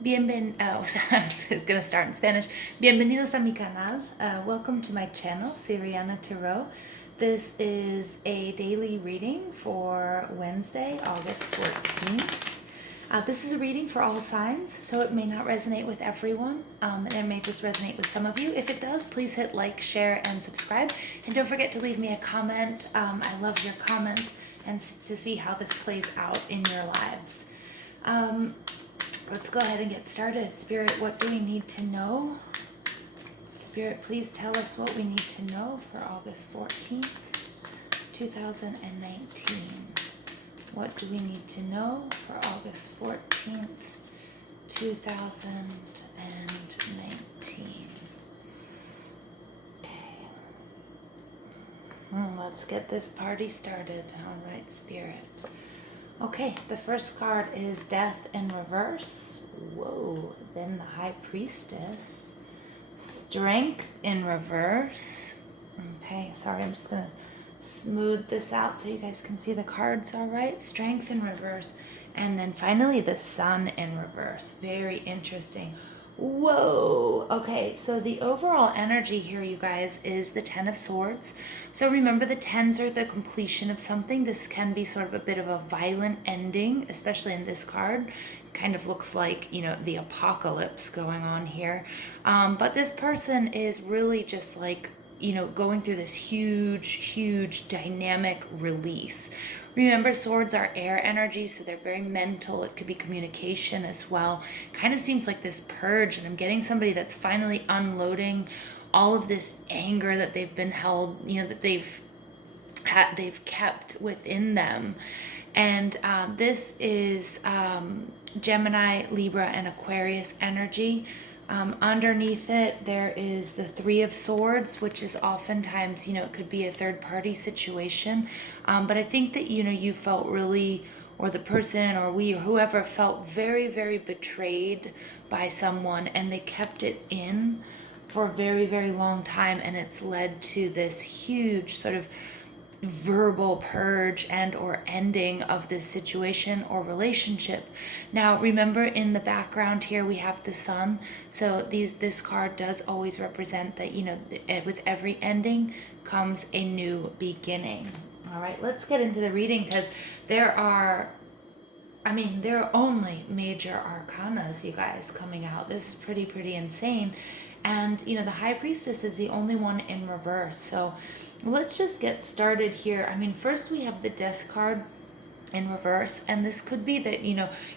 I was gonna start in Spanish. Bienvenidos a mi canal. Welcome to my channel, Siriana Tarot. This is a daily reading for Wednesday, August 14th. This is a reading for all signs, so it may not resonate with everyone, and it may just resonate with some of you. If it does, please hit like, share, and subscribe. And don't forget to leave me a comment. I love your comments and to see how this plays out in your lives. Let's go ahead and get started. Spirit, what do we need to know? Spirit, please tell us what we need to know for August 14th, 2019. What do we need to know for August 14th, 2019? Okay. Let's get this party started. All right, Spirit. Okay, the first card is Death in Reverse. Whoa, then the High Priestess. Strength in Reverse. Okay, sorry, I'm just going to smooth this out so you guys can see the cards all right. Strength in Reverse. And then finally the Sun in Reverse. Very interesting. Whoa. Okay, so the overall energy here, you guys, is the Ten of Swords. So remember, the tens are the completion of something. This can be sort of a bit of a violent ending, especially in this card. Kind of looks like, the apocalypse going on here. But this person is really just like, going through this huge dynamic release. Remember, swords are air energy, so they're very mental. It could be communication as well. Kind of seems like this purge, and I'm getting somebody that's finally unloading all of this anger that they've been held, that they've kept within them. And this is Gemini, Libra, and Aquarius energy. Underneath it, there is the Three of Swords, which is oftentimes, it could be a third party situation. But I think that, you felt really, or the person or we or whoever felt very betrayed by someone, and they kept it in for a very long time. And it's led to this huge sort of verbal purge and or ending of this situation or relationship. Now remember, in the background here we have the Sun, so this card does always represent that, with every ending comes a new beginning. All right, let's get into the reading, because there are only major arcanas, you guys, coming out. This is pretty insane. And, the High Priestess is the only one in reverse. So let's just get started here. First we have the Death card in reverse, and this could be that,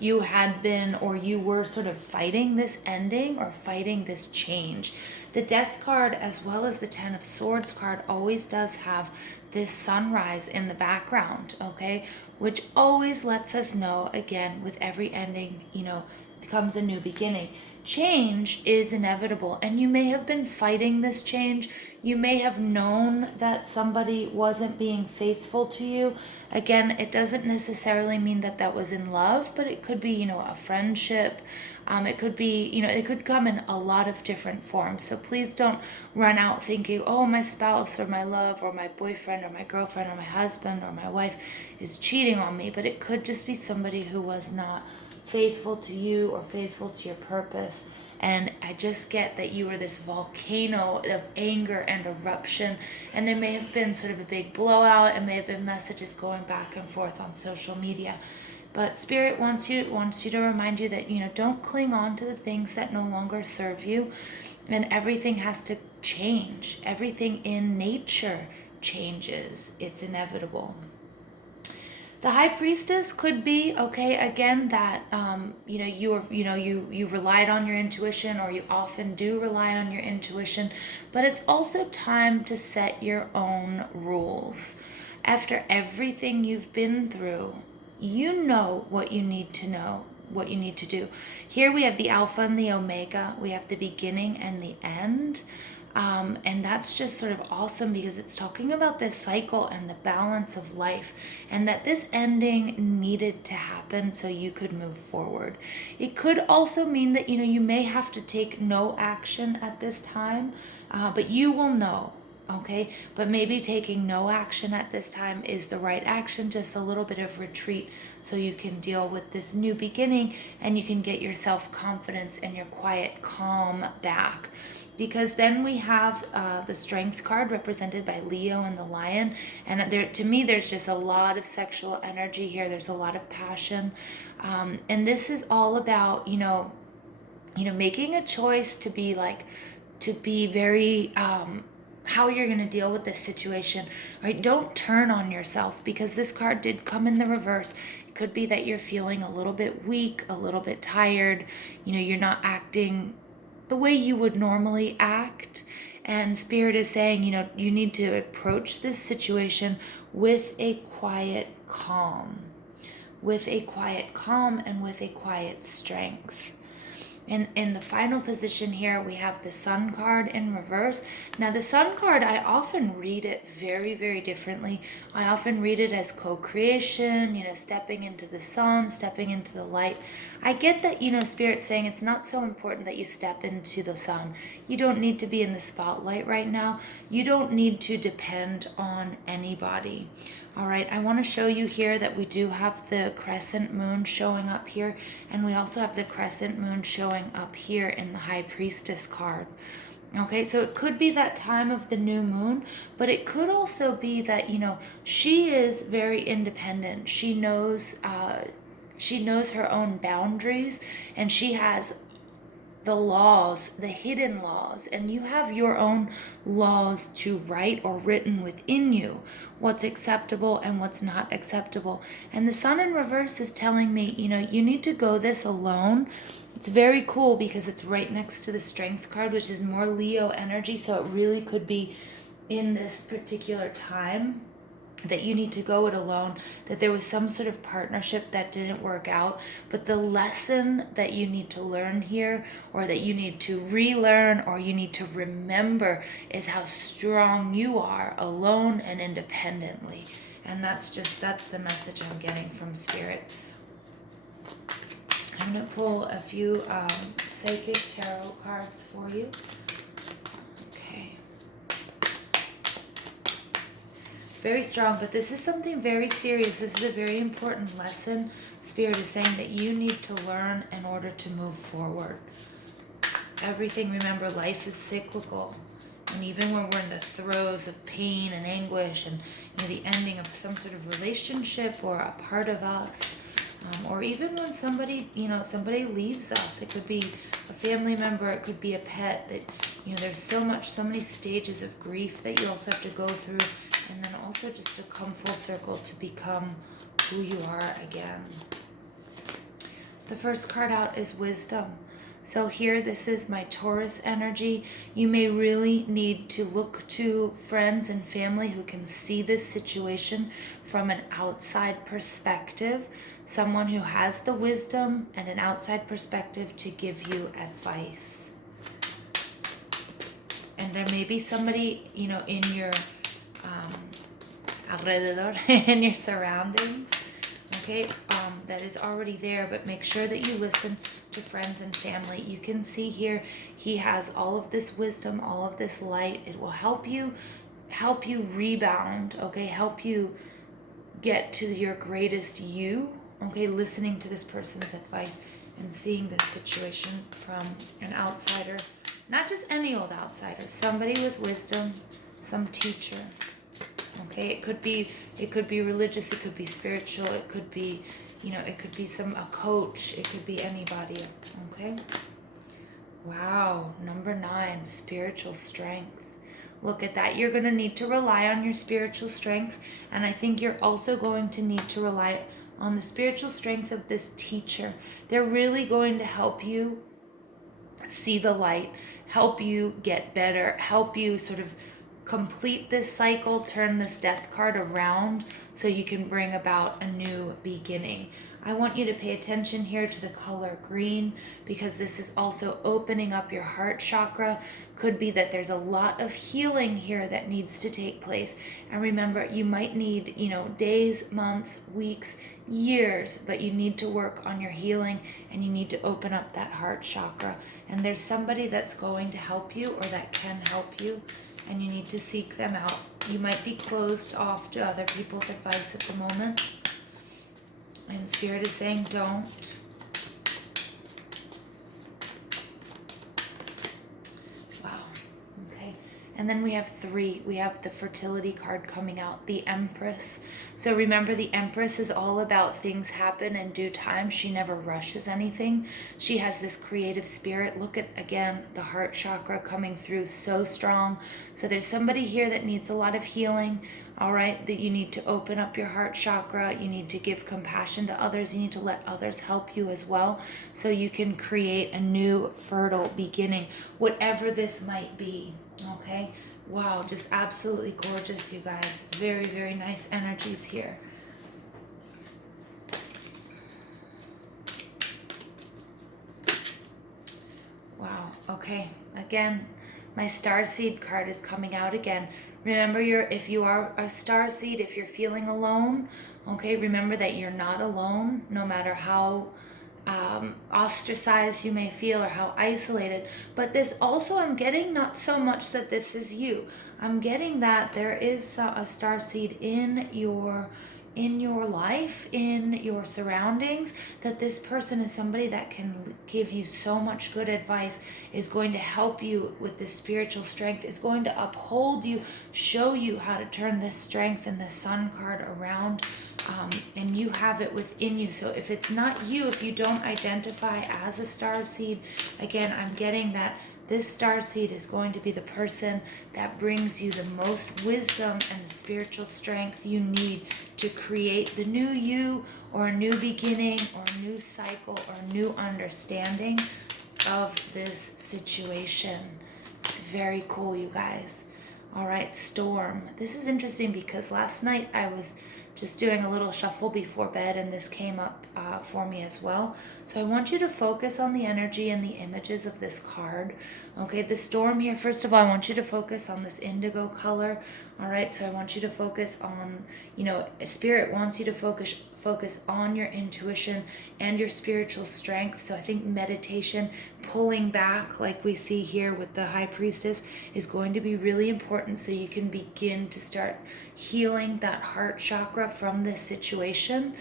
you had been, or you were sort of fighting this ending or fighting this change. The Death card, as well as the Ten of Swords card, always does have this sunrise in the background, okay, which always lets us know, again, with every ending, comes a new beginning. Change is inevitable, and you may have been fighting this change. You may have known that somebody wasn't being faithful to you. Again, it doesn't necessarily mean that that was in love, but it could be, a friendship. It could be, it could come in a lot of different forms. So please don't run out thinking, oh, my spouse or my love or my boyfriend or my girlfriend or my husband or my wife is cheating on me. But it could just be somebody who was not faithful to you or faithful to your purpose. And I just get that you were this volcano of anger and eruption, and there may have been sort of a big blowout, and may have been messages going back and forth on social media. But Spirit wants you to remind you that, don't cling on to the things that no longer serve you, and everything has to change. Everything in nature changes. It's inevitable. The High Priestess could be, okay, again, that you relied on your intuition, or you often do rely on your intuition, but it's also time to set your own rules. After everything you've been through, you know what you need to know, what you need to do. Here we have the Alpha and the Omega. We have the beginning and the end. And that's just sort of awesome, because it's talking about this cycle and the balance of life, and that this ending needed to happen so you could move forward. It could also mean that, you may have to take no action at this time, but you will know. Okay, but maybe taking no action at this time is the right action, just a little bit of retreat so you can deal with this new beginning and you can get your self-confidence and your quiet calm back. Because then we have the Strength card represented by Leo and the Lion, and there, to me, there's just a lot of sexual energy here. There's a lot of passion, and this is all about making a choice to be very how you're going to deal with this situation, right? Don't turn on yourself, because this card did come in the reverse. It could be that you're feeling a little bit weak, a little bit tired, you're not acting the way you would normally act. And Spirit is saying, you need to approach this situation with a quiet calm, and with a quiet strength. And in the final position here, we have the Sun card in reverse. Now, the Sun card, I often read it very, very differently. I often read it as co-creation, stepping into the sun, stepping into the light. I get that, Spirit's saying it's not so important that you step into the sun. You don't need to be in the spotlight right now. You don't need to depend on anybody. All right, I want to show you here that we do have the crescent moon showing up here, and we also have the crescent moon showing up here in the High Priestess card. Okay, so it could be that time of the new moon, but it could also be that, she is very independent. She knows her own boundaries, and she has the laws, the hidden laws, and you have your own laws to write or written within you, what's acceptable and what's not acceptable. And the Sun in reverse is telling me, you need to go this alone. It's very cool because it's right next to the Strength card, which is more Leo energy, so it really could be in this particular time that you need to go it alone, that there was some sort of partnership that didn't work out. But the lesson that you need to learn here, or that you need to relearn, or you need to remember, is how strong you are alone and independently. And that's the message I'm getting from Spirit. I'm going to pull a few psychic tarot cards for you. Very strong, but this is something very serious. This is a very important lesson. Spirit is saying that you need to learn in order to move forward. Everything, remember, life is cyclical. And even when we're in the throes of pain and anguish and the ending of some sort of relationship or a part of us, or even when somebody leaves us, it could be a family member, it could be a pet, that there's so many stages of grief that you also have to go through, and then also just to come full circle to become who you are again. The first card out is Wisdom. So here, this is my Taurus energy. You may really need to look to friends and family who can see this situation from an outside perspective. Someone who has the wisdom and an outside perspective to give you advice. And there may be somebody, in your alrededor, in your surroundings, okay, that is already there, but make sure that you listen to friends and family. You can see here, he has all of this wisdom, all of this light. It will help you rebound, okay, help you get to your greatest you, okay, listening to this person's advice and seeing this situation from an outsider, not just any old outsider, somebody with wisdom, some teacher. Okay, it could be religious, it could be spiritual, it could be, it could be a coach, it could be anybody. Okay. Wow, number 9, spiritual strength. Look at that. You're going to need to rely on your spiritual strength, and I think you're also going to need to rely on the spiritual strength of this teacher. They're really going to help you see the light, help you get better, help you sort of complete this cycle, turn this death card around so you can bring about a new beginning. I want you to pay attention here to the color green, because this is also opening up your heart chakra. Could be that there's a lot of healing here that needs to take place. And remember, you might need, days, months, weeks, years, but you need to work on your healing, and you need to open up that heart chakra. And there's somebody that's going to help you, or that can help you, and you need to seek them out. You might be closed off to other people's advice at the moment. And Spirit is saying don't. Wow. Okay. And then we have 3. We have the fertility card coming out, the Empress. So remember, the Empress is all about things happen in due time. She never rushes anything. She has this creative spirit. Look at, again, the heart chakra coming through so strong. So there's somebody here that needs a lot of healing. All right, that you need to open up your heart chakra. You need to give compassion to others. You need to let others help you as well, so you can create a new fertile beginning, whatever this might be. Okay. Wow, just absolutely gorgeous, you guys. Very, very nice energies here. Wow. Okay. Again, my Starseed card is coming out again. Remember, if you are a Starseed, if you're feeling alone, okay, remember that you're not alone, no matter how ostracized you may feel or how isolated. But this also, I'm getting not so much that this is you. I'm getting that there is a Starseed in your life, in your surroundings, that this person is somebody that can give you so much good advice, is going to help you with this spiritual strength, is going to uphold you, show you how to turn this strength and the Sun card around. And you have it within you. So if it's not you, if you don't identify as a Starseed, again, I'm getting that this Starseed is going to be the person that brings you the most wisdom and the spiritual strength you need to create the new you, or a new beginning, or a new cycle, or a new understanding of this situation. It's very cool, you guys. All right, Storm. This is interesting because last night I was just doing a little shuffle before bed, and this came up for me as well. So I want you to focus on the energy and the images of this card. Okay, the Storm here, first of all, I want you to focus on this indigo color. All right, so I want you to focus on, Spirit wants you to focus on your intuition and your spiritual strength. So I think meditation, pulling back like we see here with the High Priestess, is going to be really important, so you can begin to start healing that heart chakra from this situation.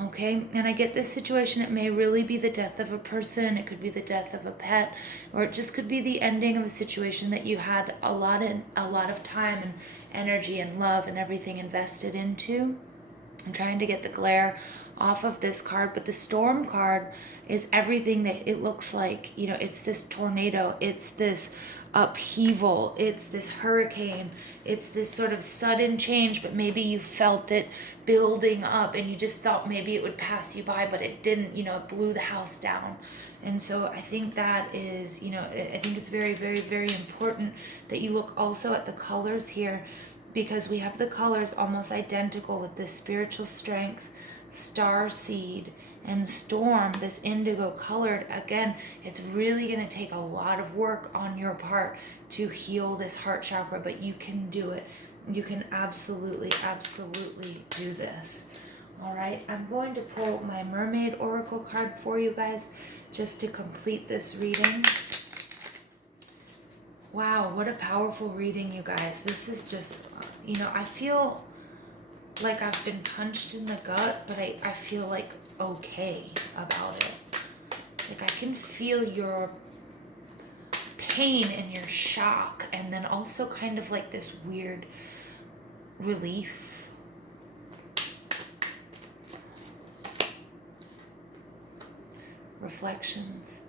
Okay, and I get this situation, it may really be the death of a person, it could be the death of a pet, or it just could be the ending of a situation that you had a lot of time and energy and love and everything invested into. I'm trying to get the glare off of this card, but the Storm card is everything that it looks like. It's this tornado, it's this upheaval, it's this hurricane, it's this sort of sudden change, but maybe you felt it building up and you just thought maybe it would pass you by, but it didn't. It blew the house down. And so I think that is, I think it's very, very, very important that you look also at the colors here, because we have the colors almost identical with this spiritual strength, Starseed, and Storm, this indigo colored. Again, it's really going to take a lot of work on your part to heal this heart chakra, but you can do it. You can absolutely, absolutely do this. All right, I'm going to pull my Mermaid Oracle card for you guys just to complete this reading. Wow, what a powerful reading, you guys. This is just, I feel like I've been punched in the gut, but I feel like okay about it. Like I can feel your pain and your shock, and then also kind of like this weird relief. Reflections.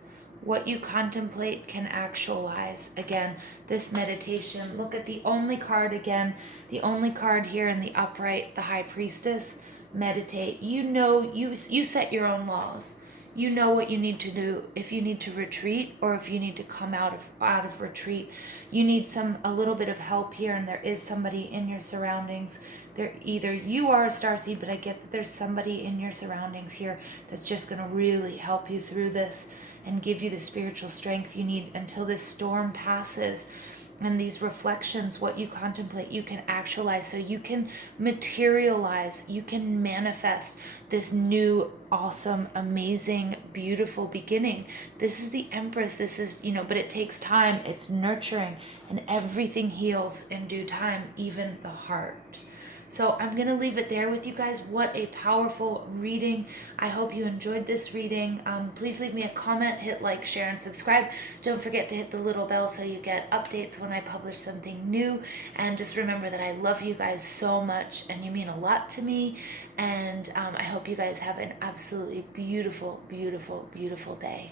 What you contemplate can actualize. Again, this meditation, look at the only card again, the only card here in the upright, the High Priestess. Meditate. You set your own laws. You know what you need to do. If you need to retreat or if you need to come out of retreat, you need a little bit of help here, and there is somebody in your surroundings. There, either you are a starseed, but I get that there's somebody in your surroundings here that's just going to really help you through this and give you the spiritual strength you need until this storm passes. And these reflections, what you contemplate, you can actualize. So you can materialize, you can manifest this new, awesome, amazing, beautiful beginning. This is the Empress. This is, but it takes time. It's nurturing, and everything heals in due time, even the heart. So I'm going to leave it there with you guys. What a powerful reading. I hope you enjoyed this reading. Please leave me a comment, hit like, share, and subscribe. Don't forget to hit the little bell so you get updates when I publish something new. And just remember that I love you guys so much, and you mean a lot to me. And I hope you guys have an absolutely beautiful, beautiful, beautiful day.